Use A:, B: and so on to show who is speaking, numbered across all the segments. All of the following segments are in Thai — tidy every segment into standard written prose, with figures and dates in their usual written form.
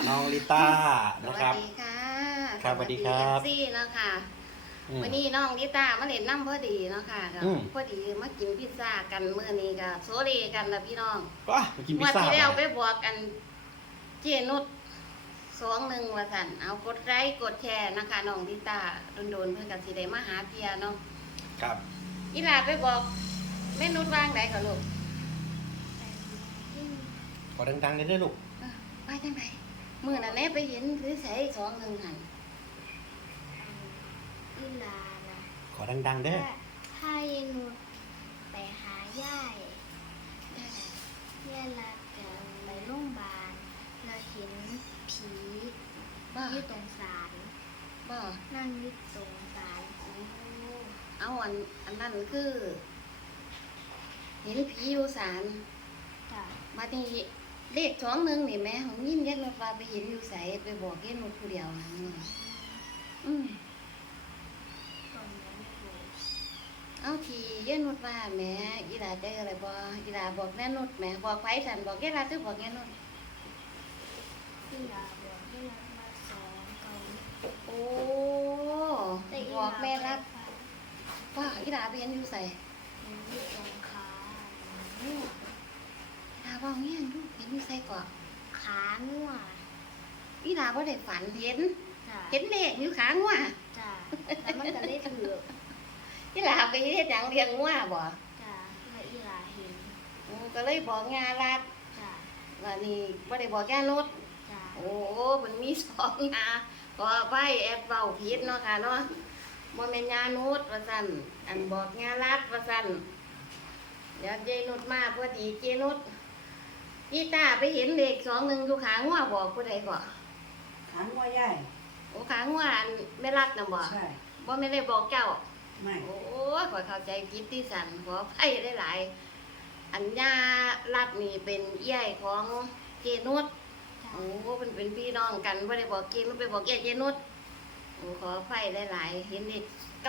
A: น้องลิต้า
B: สวัส
A: นะครับ
B: ดีค่ะ
A: ครับสวัสดีครับ
B: ซี่เนาะค่ะวันนี้น้องลิต้ามาเล่นน้ำพอดีเนาะค่ะพอดีมากินพิซซ่ากันเมื่อนี้ก็โซเลกันนะพี่น้อง
A: ก็มากินพิซซ่า
B: ที่แล้วไปบอกกันเจนุช21ว่าสั่นเอากดไลค์กดแชร์นะคะน้องลิต้าโดนเพื่อนกันสิได้มาหาเพียเนาะ
A: ครับ
B: อีหลาไปบอกแม่นุชวางไหนก่อนลูก
A: ขอดังๆเลยด้วยลูก
B: ไปจังไหนมื่อนั้นแน่ไปเห็นหรือใส่21หัน
C: อีลานะ
A: ขอดังๆเด้อ
C: ถ้าเยนุดไปหาย่ายย่ายลากันไปโรงพยาบาลเราเห็นผีอยู่ตรงศาล
B: บ่
C: นั่งอยู่ตรงศาล
B: เอาอันนั้นคือ เห็นผีอยู่ศาลมาที่เลข21นี่แม่ของยิ้มยัดมาไปเห็นอยู่ใสไปบอกเย็นหมดผู้เดียวนะเอาทีเย็นหมดว่าแม่อีหลาได้อะไรบ่อีหลาบอกแม่นุชแม่บอกไผสันบอกแกลาตื้อบอกแกนุช
C: อีลาบอกแม่รักมา2 เก่า
B: โอ้บอกแม่รักว่าอีหลาไปเห็นอยู่ใส
C: อยู่ตรงขา
B: อีหลาบอกเงี้ยลูกเห็นอยู่ใสก่อน
C: ขางัว
B: อีหลาบ่ได้ฝันเห็นเลขอยู่ขางัว
C: จ้ะแล้วมันก็เลยถือ
B: อีหลาไปเฮ็ดหยังเลี้ยงงัวบ่
C: จ้ะแล้วอีหลาเห็น
B: ก็เลยบอกงาลัด
C: จ้ะ
B: ว่านี่บ่ได้บอกแกนุช
C: จ้ะ
B: โอ้มันมี2งาขออภัยแอดเว้าผิดเนาะค่ะเนาะบ่แม่นยานุชว่าซั่นอันบอกงาลัดว่าซั่นเดี๋ยวเจนุชมาพอดีเจนุชอีตาไปเห็นเลข21อยู่ขางัวบอกผู้ใดบ่
D: ขางัวใหญ่
B: โอ้ขางัวอันแม่รักน่ะบ่
D: ใช่
B: บ่แม่นได้บอกเจ้า
D: ไม่
B: โอ้ยขอเข้าใจผิดที่สั่นขอไผได้หลายอัญญาลัดนี่เป็นเอี้ยของเจนุชโอ้เป็นพี่น้องกันบ่ได้บอกเจนุชไปบอกเจนุชโอ้ขอไผได้หลายเห็นเลข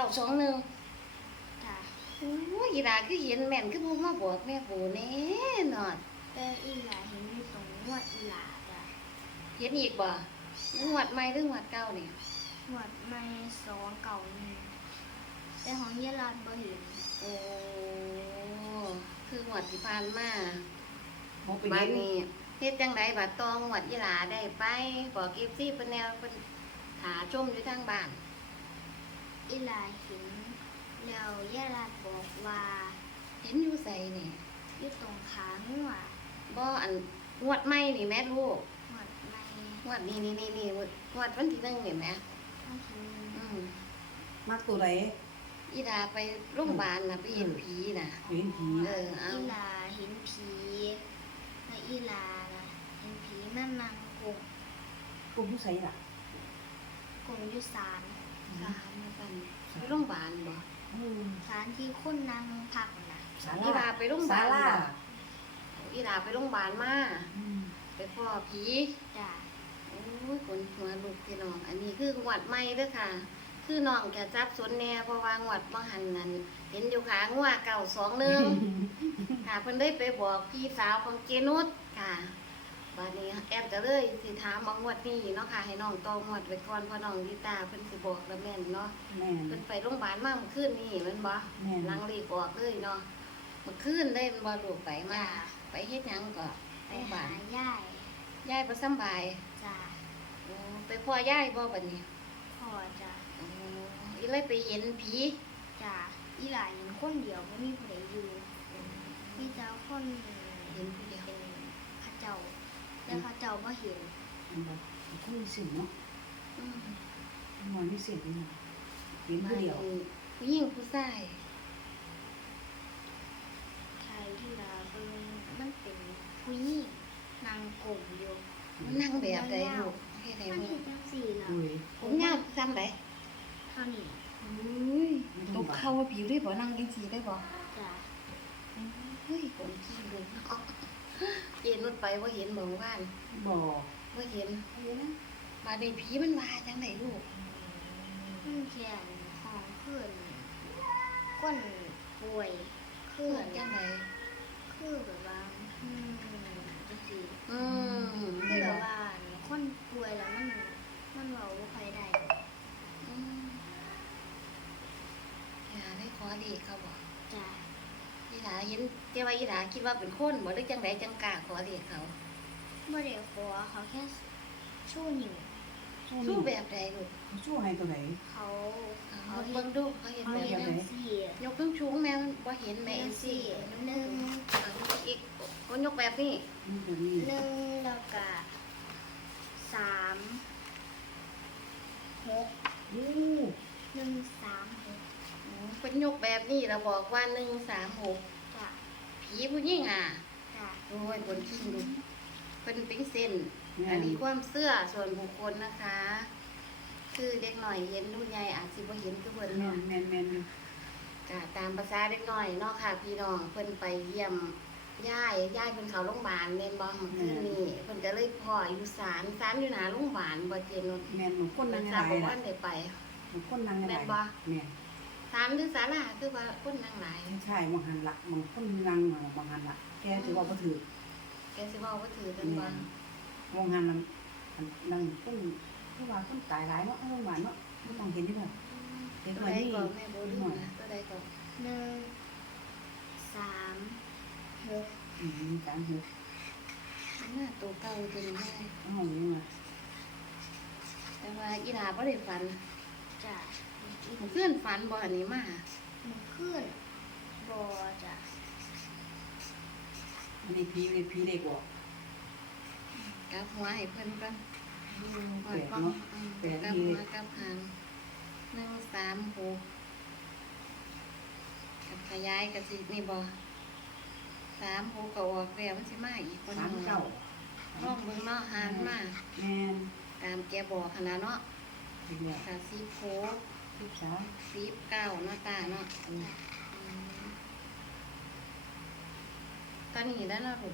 B: 921
C: จ้ะ
B: โอ้ยอีหลาคือเห็นแม่นคือบ่มาบอกแม่ปู่แน่นอน
C: แต่อีหลาเห็นอยู่ตรงงวดอีหลาจ้ะ
B: เห็นอีกบ่งวดใหม่หรืองวดเก่านี่
C: งวดใหม่2 เก่านี่แต่ของยะลาบ่เห็น
B: โอ้คืองวดที่ผ่านมา
D: เขาไป
B: บัด
D: เห็น
B: นี้เฮ็ดจังไดบัดตองงวดอีหลาได้ไปบอก FC เพิ่นแนวเพิ่นหาชมอยู่ทางบ้าน
C: อีหลาเห็นแล้วยะลาบอกว่า
B: เห็นอยู่ไสนี่
C: อยู่ตรงขางัว
B: บ่อันงวดใหม่นี่แม่ลูก
C: งวดใหม่
B: งวดนี้งวดวันที่1นี่แม่
D: มักตัวไหน
B: อีหลาไปโรงพยาบาลน่ะไปเห็นผีน่ะ
D: เห็นผี
B: เอา
C: อีหลาเห็นผีแล้วอีหลาน่ะเห็นผีนั่งกุม
D: กูผู้ใส่ล่ะ
C: กุมอยู่ศาล
B: มาสั่นไปโรงพยาบาลบ่
C: ศาลที่คนนั่งพักน่ะ
B: อีหลาไปโรงพยาบาล
D: บ่
B: อีหลาไปโรงพยาบาลมาไปพ้อผี
C: จ้ะ
B: โอ้ยขนหัวลุกพี่น้องอันนี้คืองวดใหม่เด้อค่ะคือน้องจะจับสนแน่เพราะว่างวดบ่หันนั้นเห็นอยู่ขางัว921ค่ะเพิ่นได้ไปบอกพี่สาวของเจนุชค่ะบัดนี้แอมก็เลยสิถามว่างวดนี้เนาะค่ะให้น้องต่องวดไว้ก่อนเพราะน้องลิตาเพิ่นสิบอกแล้วแม่นเนาะเพิ่นไปโรงพยาบาลมาเมื่อคืนนี้แม่นบ่หลังเลขออกเลยเนาะเมื่อคืนได้บ่ลูกไปมาไปเฮ็ดหยังก็
C: ไปหาย่าย
B: บ่สำบาย
C: จ้ะ
B: โอ้ไปพ่อยายบ่บัดนี้
C: พ่อจ้ะ
B: อีเลยไปเห็นผี
C: จ้ะอีหลาเห็นคนเดียวบ่มีผู้ใดอยู่มีเจ้าคน
B: เห็นผู้เดียว
C: เป็นพระเจ้าแต่พระเจ้าบ่เห็น
D: คู่สิเนาะมันไม่เสร็จเลยเห็นผู้เดียว
B: ผู้หญิงผู้ชาย
C: ใครที่ลาเบิ่งมันเป็นผู้หญิงนั่งกลมอยู่
B: มันนั่งแบบใดลูกเฮ็ดให้
C: มันเฮ็ดจังซี่ล่ะ
B: ผมยาวซ้ำใด
C: เท่านี้
B: ตกเข้าว่าผิวได้บ่นั่งจังซี่ได้บ่
C: จ้ะ
B: เฮ้ยคนขี้ลูกเย็นรถไปบ่เห็นบ่ว่าน
D: บ่
B: เห็นบาดนี้ผีมันมาจังไดลูก
C: มันแค่ห้องเพิ่นคนป่วย
B: คือจังได
C: คือแบบว่าจังซี่
B: คือ
C: แบบว่าคนป่วย
B: เห็นแต่ว่าอีหลาคิดว่าเป็นคนบ่ได้จังไดจังกล้าขอเรียกเขา
C: บ่ได้ขอเขาแค่ชู้นิ้ว
B: สู้แบบใดลูก
D: เขาสู้ให้ตัวไหน
C: เขา
B: เขาเบิ่งดูเขาเห็น
C: เขา
B: แบบ
C: เห็น
B: ไหน
C: จังซี่
B: ยกเครื่องชูงแม่มันบ่เห็นแม่
C: แม่
B: เอ็น
C: ซี่
B: ซี่
C: หนึ่ง
B: อีกคนยกแบบนี้
D: นี่ตัวนี้
C: หนึ่งแล้วก็สามหก
D: โอ้
C: 1 3 6
B: เป็นยกแบบนี้เราบอกว่า136
C: จ้ะ
B: ผีผู้หญิงอ่ะ
C: จ้ะ
B: โอ้ยบนขี้ลูกเป็นเป็นเส้น อันนี้ความเสื้อส่วนบุคคลนะคะ คือเด็กหน่อยเห็นรุ่นใหญ่อาจสิบ่เห็นคือเพิ่น
D: แม่
B: เนาะ
D: นแม่นแม่นอยู่
B: ก็ตามภาษาเด็กน้อยเนาะค่ะ พี่น้องเพิ่นไปเยี่ยมย่ายเพิ่นเข้าโรงพยาบาลแม่นบ่เมื่อคืนนี้เพิ่นก็เลยพ่ออยู่ศาลอยู่หน้าโรงพยาบาลบ่เจนุช
D: แม่นบางคน
B: มั
D: นั่
B: น
D: ง
B: ทราบ
D: ห
B: บ่
D: ลาย
B: ว่า
D: ล่ะ
B: ได้ไป
D: บางคนนั่งหลาย
B: แม่นบ่
D: แม่น
B: ศาลหรือศาลาคือว่าคนนั่งหลาย
D: ใช่บางหันละบางคนนั่งบางหันละแกถือว่าบ่ถือ
B: แกสิเว้าบ่ถือกันบ่
D: บางหันนั่งคนคือว่าคนตายหลายเนาะโรงพยาบาลเนาะบ่ต้องเห็นอยู่บ่เด็ก
B: ตัว
D: น้อย
B: ใด
D: นี่
B: ก็แม่บ่รู้นะตัวใดก็
C: 1 3 6
D: ตามหู
B: หน้าตัวเก่าจนแม่
D: ห้องนี้มา
B: แต่ว่าอีหลาบ่ได้ฝัน
C: จ้ะ
B: เพื่อนฝันบ่อันนี้มา
C: มันขึ้นบ่จ้ะ
D: อันนี้ผีเด็กบ่
B: กลับหัวให้เพิ่นก่อน
D: แปลกเนาะ แปลก
B: กลับ
D: ดี
B: หัวกลับหาง136กับขยายกับสินี่บ่36ก็ออกแล้วมันสิมาอีกคนหนึง
D: 39
B: ลองเบิ่งเนาะหานมา
D: แม่น
B: ตามแกบอกขนาดเนาะ
D: อีกแล้ว
B: กะ16
D: 13
B: 19เนาะตาเนาะอืมตอนนี้แล้วเนาะลูก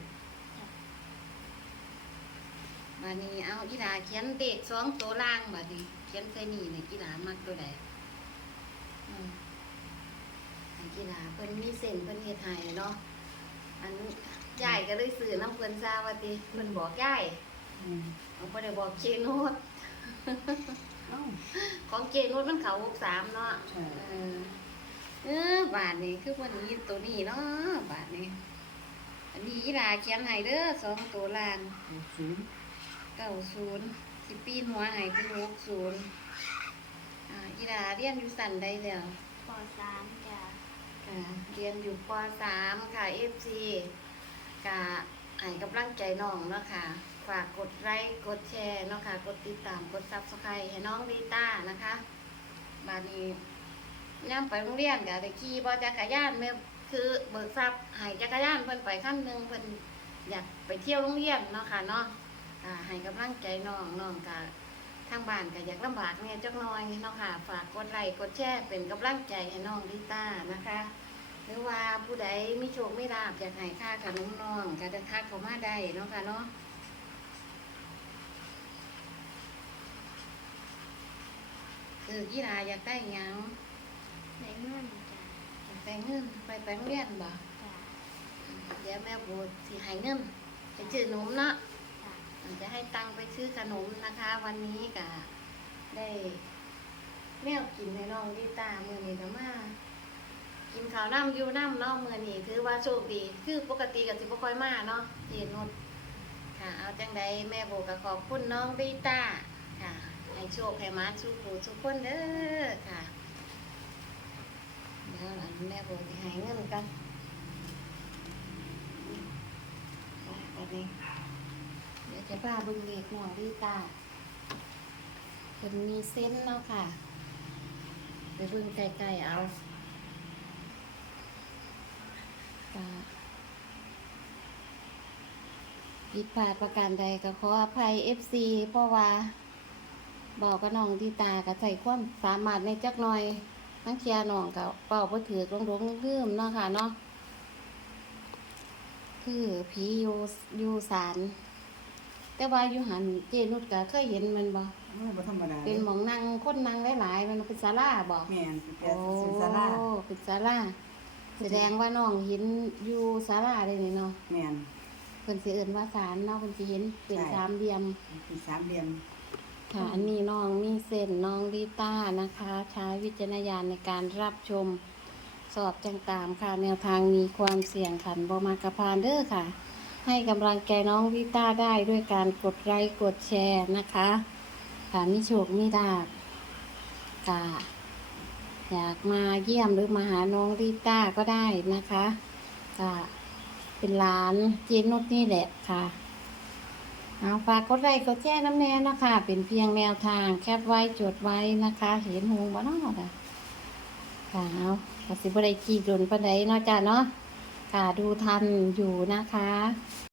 B: บัดนี้เอาอีหลาเขียนเด็ก2ตัวล่างบัดนี้เขียนใส่นี่นี่อีหลามักตัวใดอืมให้อีหลาเพิ่นมีเส้นเพิ่นเฮ็ดให้เนาะอันยายก็เลยซื้อน้ำเพิ่นซาว่าติเพิ่นบอกยาย เอาบ่ได้บอกเจโนด
D: เอ้า
B: ของเจโนดมันเขา63เนาะ
D: ใช่
B: บาทนี้คือวันนี้ตัวนี้เนาะบาทนี้ อันนี้อีหลาเขียนให้เด้อ2ตัวล่าง
D: 0
B: 90สิปีนหัวให้เป็น60อีหลาเรียนอยู่สั้นใดแล้ว
C: ป3จ้ะ
B: เรียนอยู่ป .3 ค่ะ FC กะให้กำลังใจน้องเนาะค่ะ ฝากกดไลค์กดแชร์เนาะค่ะ กดติดตามกด Subscribe ให้น้องลิต้านะคะบาดนี้ย่ำไปโรงเรียนก็ได้ขี่บ่จักรยานแม่คือเบิกทรัพย์ให้จักรยานเพิ่นไปคันหนึงเพิ่นอยากไปเที่ยวโรงเรียนเนาะค่ะเนาะให้กำลังใจน้องก็ทางบ้านก็อยากลำบากเนี่ยจักหน่อยเนาะค่ะ ฝากกดไลค์กดแชร์เป็นกำลังใจให้น้องลิต้านะคะ หรือว่าผู้ใดมีโชคไม่ลาบอยากให้ค่าขนมน้องก็จะทักเข้ามาได้เนาะค่ะเนาะกีฬาอยากได้หยัง
C: ได้เงินจ้ะ
B: อยากได้เงินไปโรงเรียนบ่
C: จ้ะ
B: เดี๋ยวแม่บูสิให้เงินไปซื้อขนมเนาะ
C: จ้ะ
B: จะให้ตังค์ไปซื้อขนมนะคะ วันนี้ก็ได้แมวกินในน้องลิต้ามื้อนี้ก็มากินข้าวน้ำอยู่น้ำเนาะมื้อนี้ถือว่าโชคดีคือปกติก็สิบ่ค่อยมาเนาะเจนุชค่ะเอาจังใดแม่โบก็ขอบคุณน้องลิต้าค่ะให้โชคให้หมาสุขสุขคนเด้อค่ะเดี๋ยวอันแม่โบสิให้เงินกันแบบนี้เดี๋ยวจะพาเบิ่งเลขน้องลิต้าเพิ่นมีเส้นเนาะค่ะไปเบิ่งใกล้ๆเอาผิดพลาดประการใดก็ขออภัย FC เพราะว่าบอกกับน้องที่ตาก็ใส่ความสามารถในจักหน่อยทั้งเชียร์น้องก็เป่าบ่ถือลงๆลืมๆเนาะค่ะเนาะคือผีอยู่ศาลแต่ว่าอยู่หันเจนุชก็เคยเห็นมันบ่
D: บ่ธรรมดา
B: เป็นหมองนั่งคนนั่งหลายๆมันเป็นศาลาบ่
D: แม่น
B: โอ้
D: เป็นศาลา
B: เป็นศาลาแสดงว่าน้องเห็นอยู่ศาลาได้นี่เนาะ
D: แม่น
B: เพิ่นสิเอิ้นว่าศาลเนาะเพิ่นสิเห็นเป็น
D: ใช่
B: สามเหลี่ยม
D: เป็นสามเหลี่ยม
B: ค่ะ อันนี้น้องมีเส้นน้องลิต้านะคะ ใช้วิจารณญาณในการรับชมสอบจังตามค่ะแนวทางมีความเสี่ยงขันบมากระพานเด้อค่ะ ให้กำลังใจน้องวิต้าได้ด้วยการกดไลค์กดแชร์นะคะค่ะมิโชคมิดาบค่ะอยากมาเยี่ยมหรือมาหาน้องวิต้าก็ได้นะคะค่ะเป็นร้านเจนุชนี่แหละค่ะเอาฝากกดไลค์กดแชร์น้ำแน่นะคะเป็นเพียงแนวทางแคปไว้จดไว้นะคะเห็นหงบ่เนาะค่ะค่ะเอาก็สิบ่ได้กี่โดนปานใดเนาะจ้าเนาะค่ะดูทันอยู่นะคะ